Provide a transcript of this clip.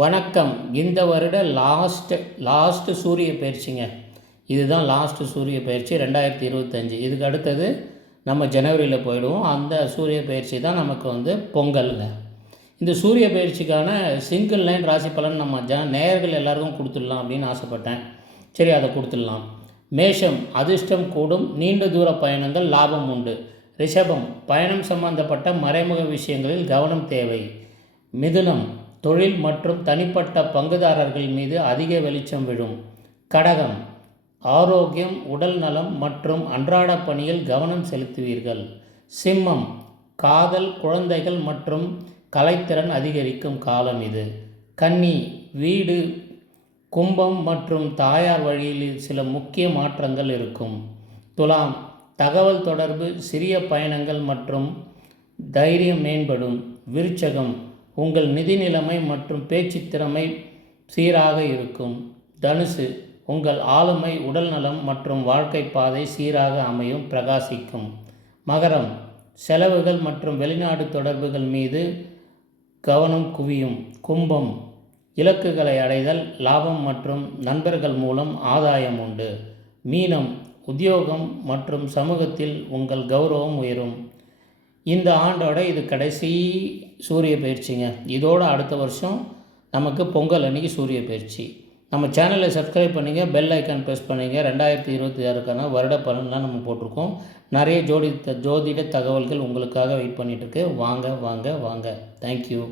வணக்கம். இந்த வருட லாஸ்ட் சூரிய பயிற்சிங்க. இதுதான் லாஸ்ட்டு சூரிய பயிற்சி 2025. இதுக்கு அடுத்தது நம்ம ஜனவரியில் போயிடுவோம். அந்த சூரிய பயிற்சி தான் நமக்கு பொங்கலுங்க. இந்த சூரிய பயிற்சிக்கான சிங்கிள் லைன் ராசி பலன் நம்ம நேயர்கள் எல்லாருக்கும் கொடுத்துடலாம் அப்படின்னு ஆசைப்பட்டேன். சரி, அதை கொடுத்துடலாம். மேஷம், அதிர்ஷ்டம் கூடும், நீண்ட தூர பயணங்கள், லாபம் உண்டு. ரிஷபம், பயணம் சம்பந்தப்பட்ட மறைமுக விஷயங்களில் கவனம் தேவை. மிதுனம், தொழில் மற்றும் தனிப்பட்ட பங்குதாரர்கள் மீது அதிக வெளிச்சம் விழும். கடகம், ஆரோக்கியம், உடல் நலம் மற்றும் அன்றாட பணியில் கவனம் செலுத்துவீர்கள். சிம்மம், காதல், குழந்தைகள் மற்றும் கலைத்திறன் அதிகரிக்கும் காலம் இது. கன்னி, வீடு, கும்பம் மற்றும் தாயார் வழியில் சில முக்கிய மாற்றங்கள் இருக்கும். துலாம், தகவல் தொடர்பு, சிறிய பயணங்கள் மற்றும் தைரியம் மேம்படும். விருச்சகம், உங்கள் நிதி நிலைமை மற்றும் பேச்சு திறமை சீராக இருக்கும். தனுசு, உங்கள் ஆளுமை, உடல் நலம் மற்றும் வாழ்க்கை பாதை சீராக அமையும், பிரகாசிக்கும். மகரம், செலவுகள் மற்றும் வெளிநாடு தொடர்புகள் மீது கவனம் குவியும். கும்பம், இலக்குகளை அடைதல், லாபம் மற்றும் நண்பர்கள் மூலம் ஆதாயம் உண்டு. மீனம், உத்தியோகம் மற்றும் சமூகத்தில் உங்கள் கௌரவம் உயரும். இந்த ஆண்டோட இது கடைசி சூரிய பயிற்சிங்க. இதோட அடுத்த வருஷம் நமக்கு பொங்கல் அன்றைக்கி சூரிய பயிற்சி. நம்ம சேனலை சப்ஸ்கிரைப் பண்ணிங்க, பெல் ஐக்கான் ப்ரெஸ் பண்ணிங்க. 2026க்கான வருட பலன்லாம் நம்ம போட்டிருக்கோம். நிறைய ஜோதிட தகவல்கள் உங்களுக்காக வெயிட் பண்ணிகிட்ருக்கு. வாங்க வாங்க வாங்க. தேங்க்யூ.